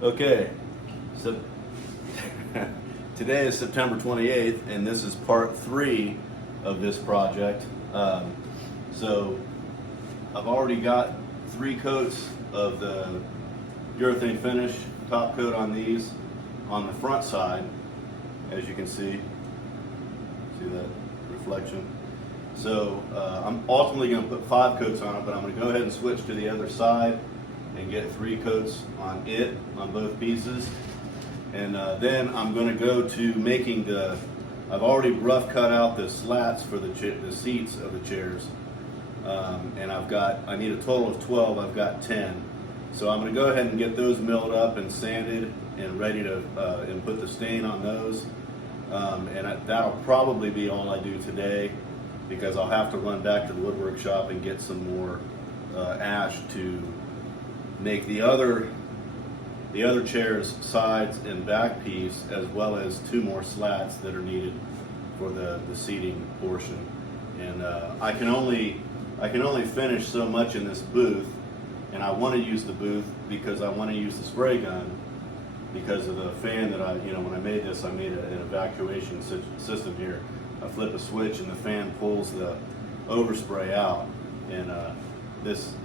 Okay, so today is September 28th, and this is part 3 of this project. So I've already got 3 coats of the urethane finish top coat on these on the front side, as you can see that reflection. So I'm ultimately going to put 5 coats on it, but I'm going to go ahead and switch to the other side and get 3 coats on it, on both pieces. And then I'm going to go to making I've already rough cut out the slats for the seats of the chairs. And I need a total of 12, I've got 10. So I'm going to go ahead and get those milled up and sanded and ready to and put the stain on those. That'll probably be all I do today, because I'll have to run back to the woodwork shop and get some more ash to make the other chair's sides and back piece, as well as 2 more slats that are needed for the seating portion. And I can only finish so much in this booth, and I want to use the booth because I want to use the spray gun because of the fan that when I made this, I made an evacuation system here. I flip a switch and the fan pulls the overspray out, and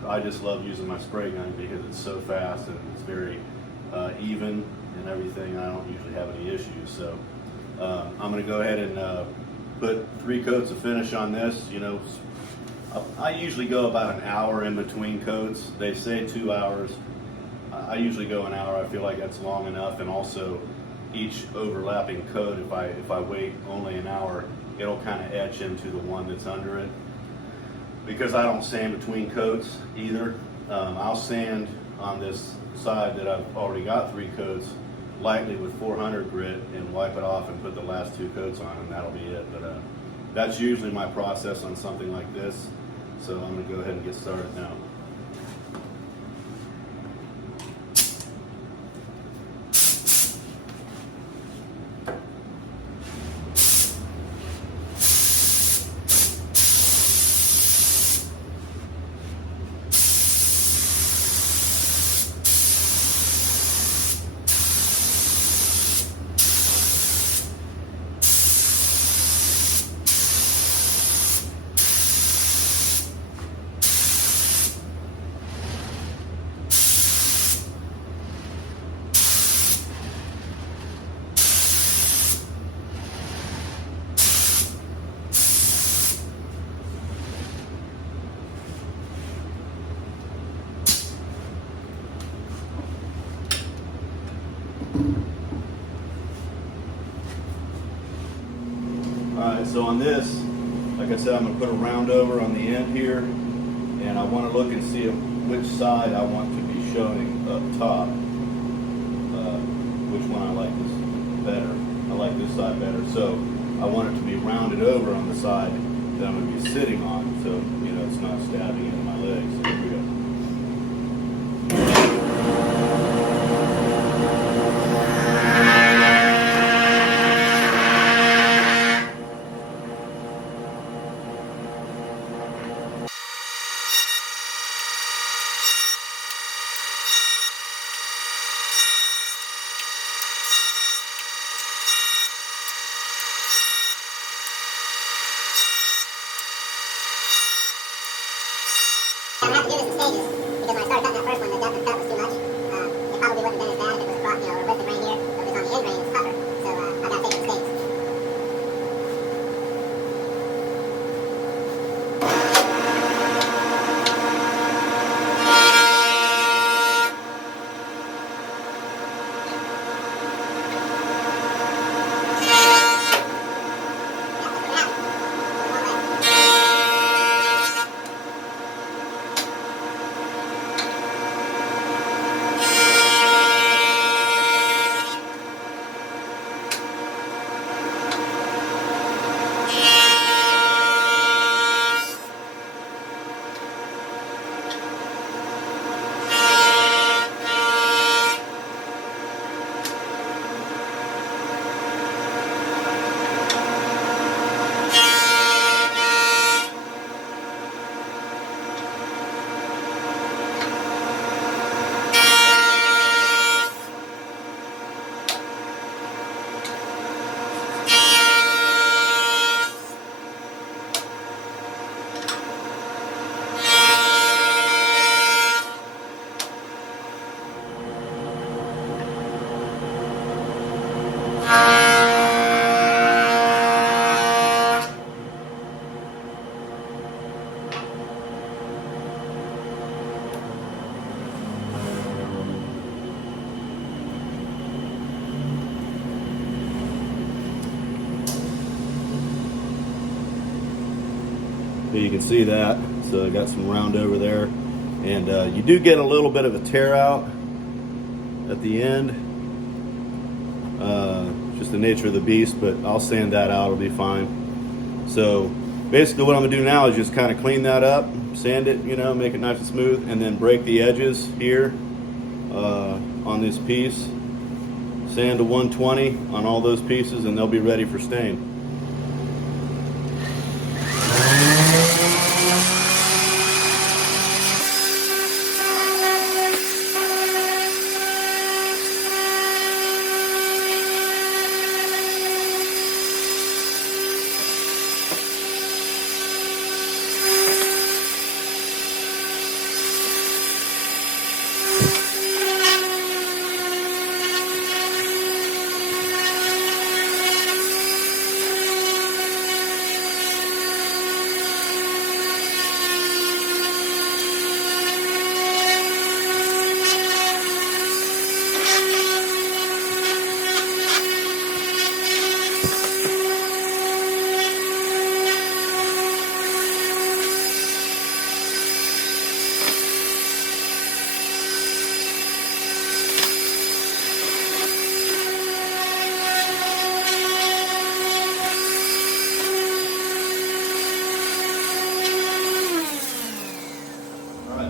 I just love using my spray gun because it's so fast and it's very even and everything. I don't usually have any issues. So I'm going to go ahead and put 3 coats of finish on this. I usually go about an hour in between coats. They say 2 hours. I usually go an hour. I feel like that's long enough. And also, each overlapping coat, if I wait only an hour, it'll kind of etch into the one that's under it. Because I don't sand between coats either. I'll sand on this side that I've already got 3 coats lightly with 400 grit and wipe it off and put the last 2 coats on, and that'll be it. But that's usually my process on something like this. So I'm going to go ahead and get started now. Alright, so on this, like I said, I'm going to put a round over on the end here, and I want to look and see which side I want to be showing up top. Which one I like this better. I like this side better. So I want it to be rounded over on the side that I'm going to be sitting on, so it's not stabbing into my legs. So here we go. I'm going to have to do this in stages, because when I started cutting that first one, the depth of cut was too much. It probably wouldn't have been as bad if it was across, or ripped right here, but if it's on the end grain, it's tougher. So I've got to take it in stages. you can see that. So I got some round over there, and you do get a little bit of a tear out at the end. Just the nature of the beast, but I'll sand that out, it'll be fine. So basically what I'm gonna do now is just kind of clean that up, sand it, you know, make it nice and smooth, and then break the edges here on this piece. Sand to 120 on all those pieces, and they'll be ready for stain.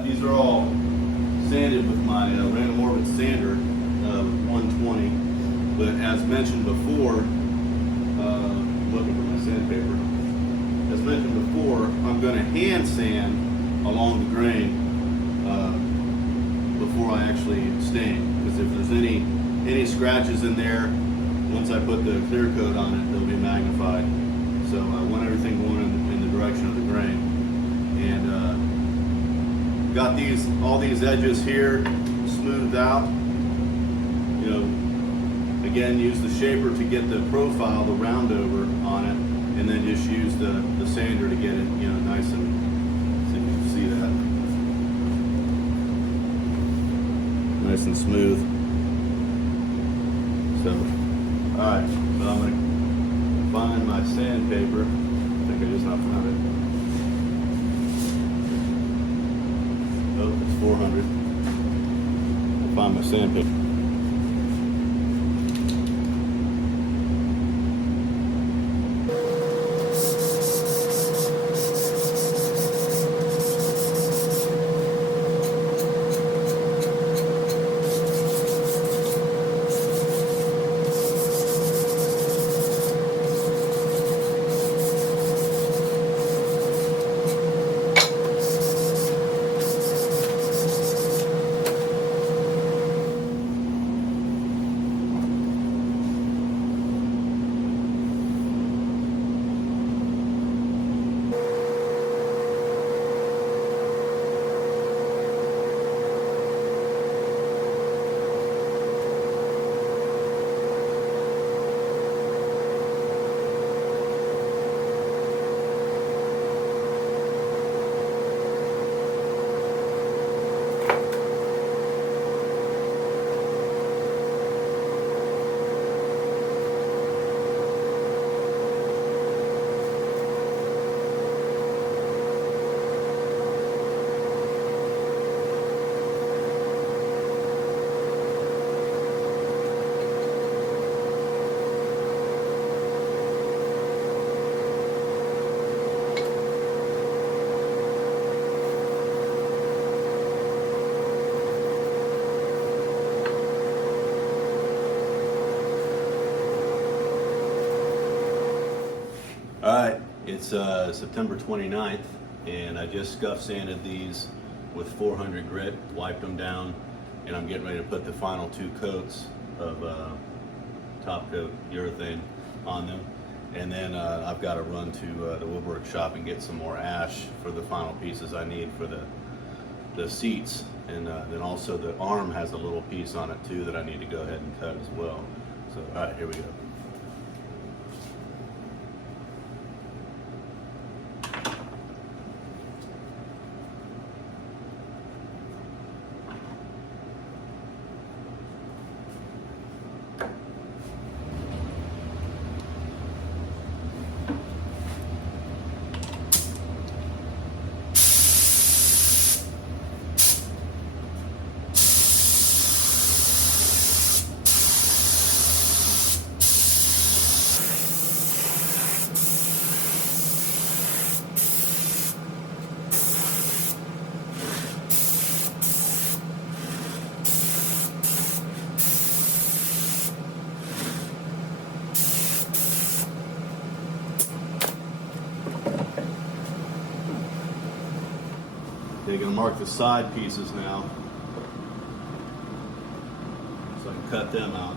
These are all sanded with my random orbit sander, 120. But as mentioned before, looking for my sandpaper. As mentioned before, I'm going to hand sand along the grain before I actually stain. Because if there's any scratches in there, once I put the clear coat on it, they'll be magnified. So I want everything going in the direction of the grain. And got all these edges here smoothed out. You know, again, use the shaper to get the profile, the round over on it, and then just use the sander to get it, you know, nice and, so you can see that, nice and smooth. So, all right, so I'm gonna find my sandpaper. I think I just not found it. Oh, it's 400. I'll find my sandpaper. All right, it's September 29th, and I just scuff sanded these with 400 grit, wiped them down, and I'm getting ready to put the final 2 coats of top coat urethane on them. And then I've got to run to the woodwork shop and get some more ash for the final pieces I need for the seats. And then also the arm has a little piece on it too that I need to go ahead and cut as well. So, all right, here we go. Okay, gonna mark the side pieces now, so I can cut them out.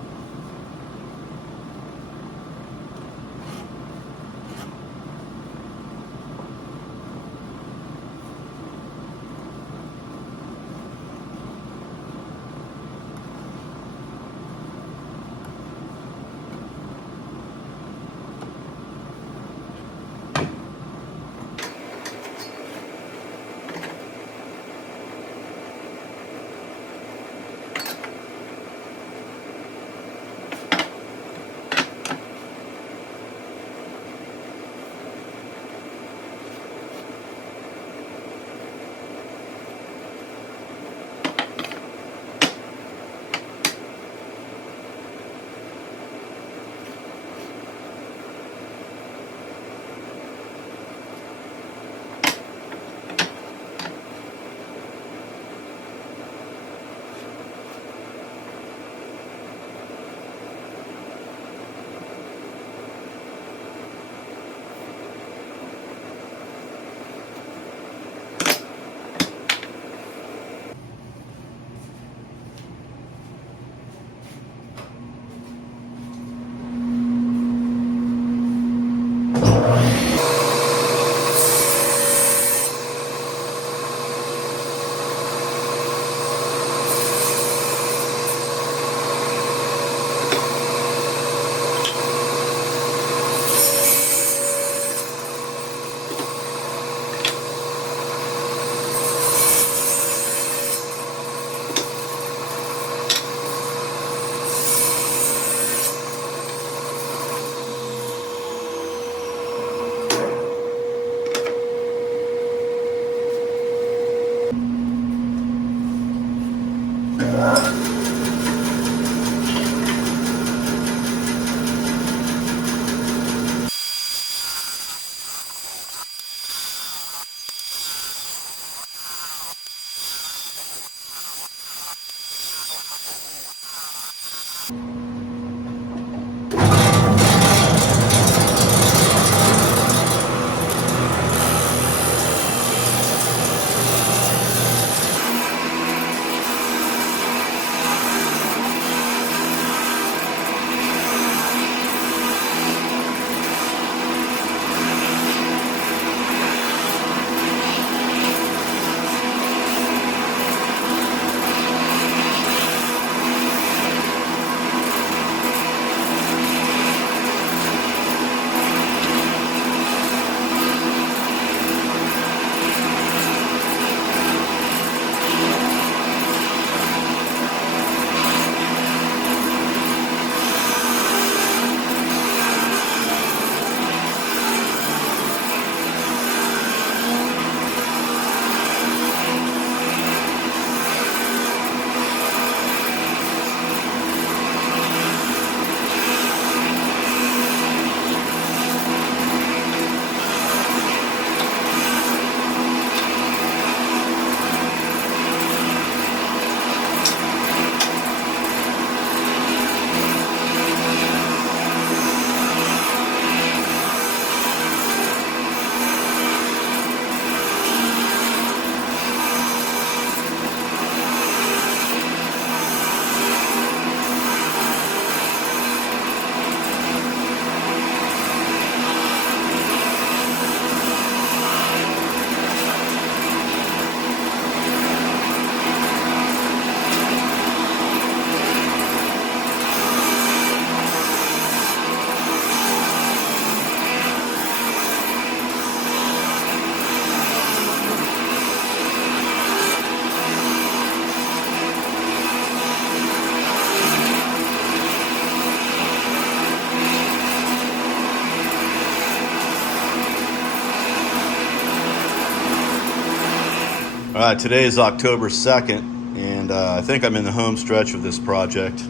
All right, today is October 2nd, and I think I'm in the home stretch of this project.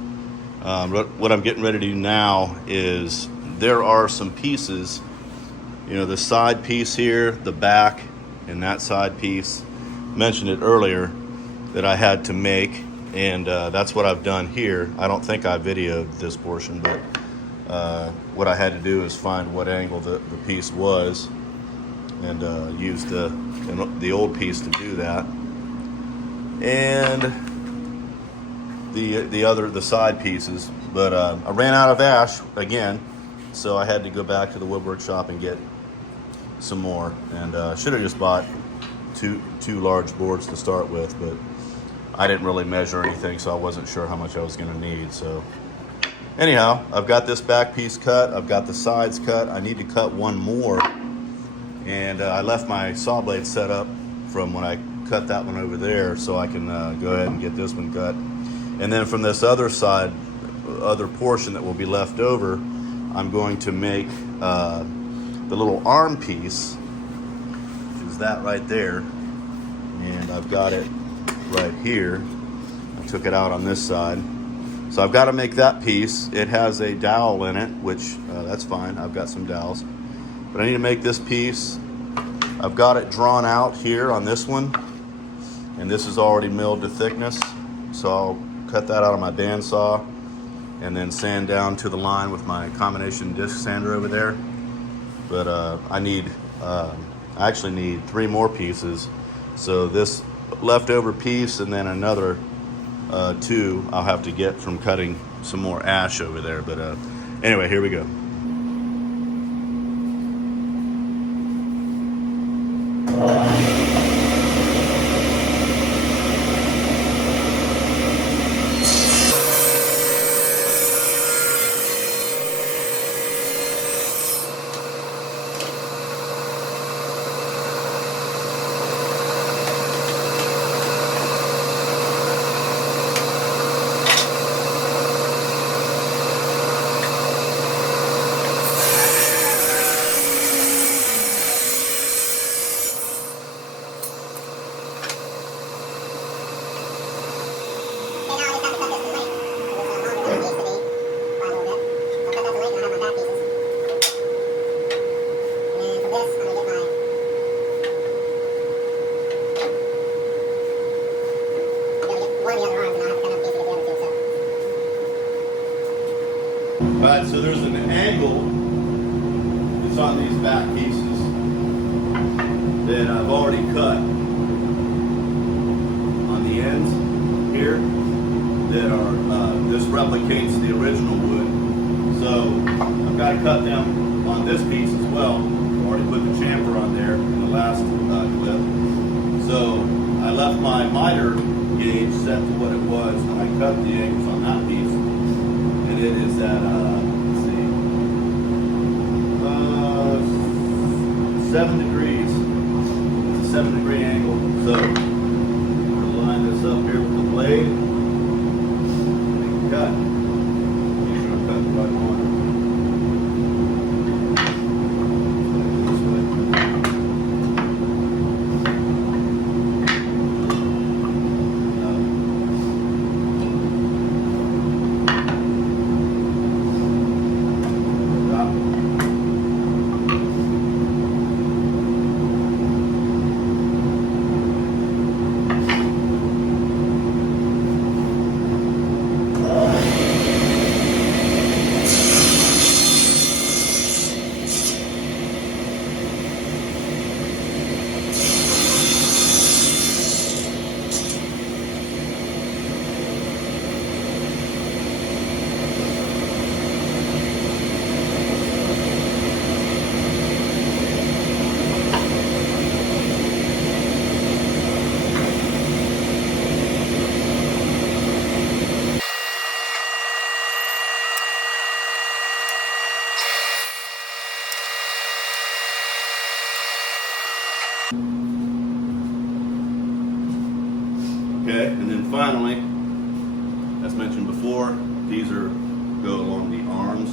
What I'm getting ready to do now is there are some pieces, the side piece here, the back, and that side piece, mentioned it earlier, that I had to make, and that's what I've done here. I don't think I videoed this portion, but what I had to do is find what angle the piece was, and used the old piece to do that. And the side pieces, but I ran out of ash again, so I had to go back to the woodwork shop and get some more. And should have just bought two large boards to start with, but I didn't really measure anything, so I wasn't sure how much I was going to need. So anyhow, I've got this back piece cut, I've got the sides cut. I need to cut one more, and I left my saw blade set up from when I cut that one over there, so I can go ahead and get this one cut. And then from this other side, other portion that will be left over, I'm going to make the little arm piece, which is that right there. And I've got it right here. I took it out on this side. So I've got to make that piece. It has a dowel in it, which that's fine. I've got some dowels. But I need to make this piece. I've got it drawn out here on this one. And this is already milled to thickness. So I'll cut that out on my bandsaw and then sand down to the line with my combination disc sander over there. But I actually need 3 more pieces. So this leftover piece and then another 2 I'll have to get from cutting some more ash over there. But anyway, here we go. Alright, so there's an angle that's on these back pieces that I've already cut on the ends here that are, this replicates the original wood. So I've got to cut them on this piece as well. I've already put the chamfer on there in the last clip. So I left my miter gauge set to what it was when I cut the angles on that piece. And it is at, let's see, 7 degrees. It's a 7-degree angle. So we'll line this up here with the blade. Make a cut. Make sure I cut the right one. Okay, and then finally, as mentioned before, these go along the arms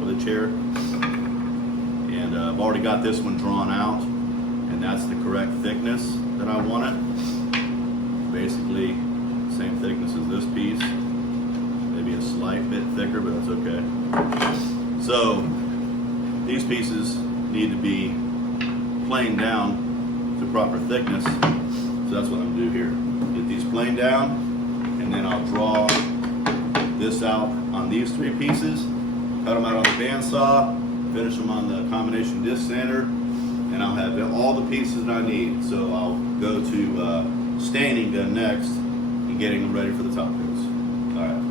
of the chair. And I've already got this one drawn out, and that's the correct thickness that I want it. Basically, same thickness as this piece. Maybe a slight bit thicker, but that's okay. So these pieces need to be planed down to proper thickness. So that's what I'm gonna do here. Get these planed down, and then I'll draw this out on these 3 pieces, cut them out on the bandsaw, finish them on the combination disc sander, and I'll have all the pieces that I need. So I'll go to staining them next and getting them ready for the top coats. All right.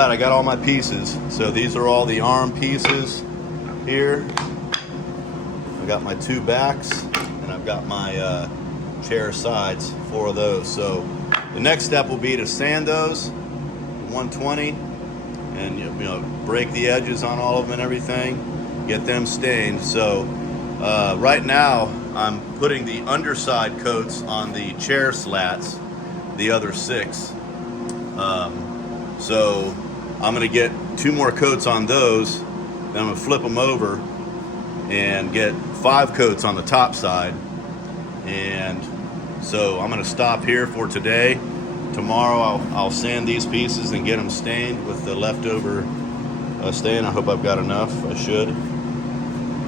All right, I got all my pieces. So these are all the arm pieces here. I got my two backs, and I've got my chair sides, 4 of those. So the next step will be to sand those 120 and you know break the edges on all of them and everything, get them stained. So right now I'm putting the underside coats on the chair slats, the other 6. So I'm gonna get 2 more coats on those, then I'm gonna flip them over and get 5 coats on the top side. And so I'm gonna stop here for today. Tomorrow I'll sand these pieces and get them stained with the leftover stain. I hope I've got enough, I should.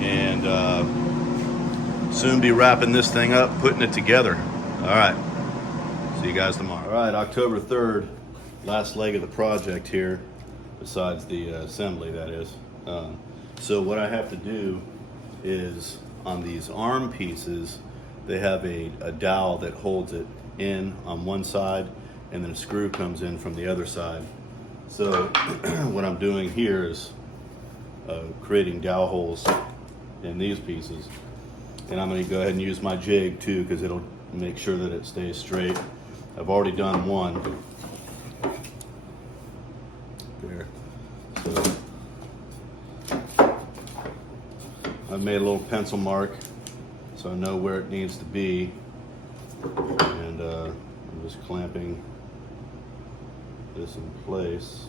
And soon be wrapping this thing up, putting it together. All right, see you guys tomorrow. All right, October 3rd, last leg of the project here, besides the assembly, that is. So what I have to do is on these arm pieces, they have a dowel that holds it in on one side, and then a screw comes in from the other side. So what I'm doing here is creating dowel holes in these pieces. And I'm gonna go ahead and use my jig too, because it'll make sure that it stays straight. I've already done one. There. So I've made a little pencil mark so I know where it needs to be. And I'm just clamping this in place.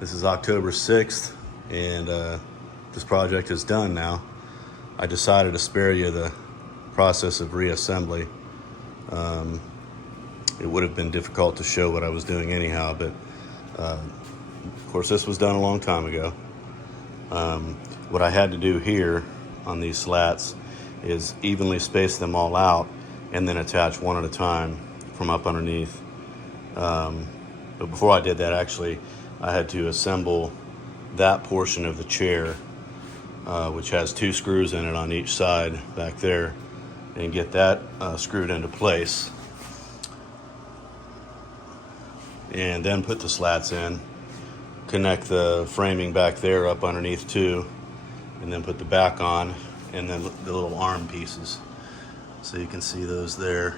This is October 6th, and this project is done now. I decided to spare you the process of reassembly. It would have been difficult to show what I was doing anyhow, but of course this was done a long time ago. What I had to do here on these slats is evenly space them all out and then attach one at a time from up underneath. But before I did that, actually, I had to assemble that portion of the chair, which has 2 screws in it on each side back there, and get that screwed into place. And then put the slats in, connect the framing back there up underneath too, and then put the back on, and then the little arm pieces. So you can see those there.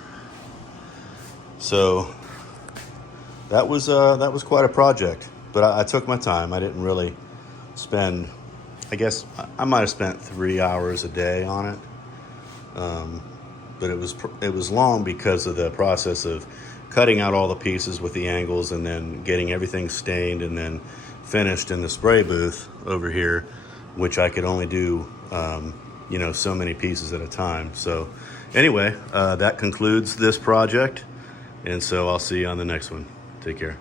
So that was quite a project. but I took my time. I didn't really spend, I guess I might have spent 3 hours a day on it. But it was long because of the process of cutting out all the pieces with the angles and then getting everything stained and then finished in the spray booth over here, which I could only do, so many pieces at a time. So anyway, that concludes this project. And so I'll see you on the next one. Take care.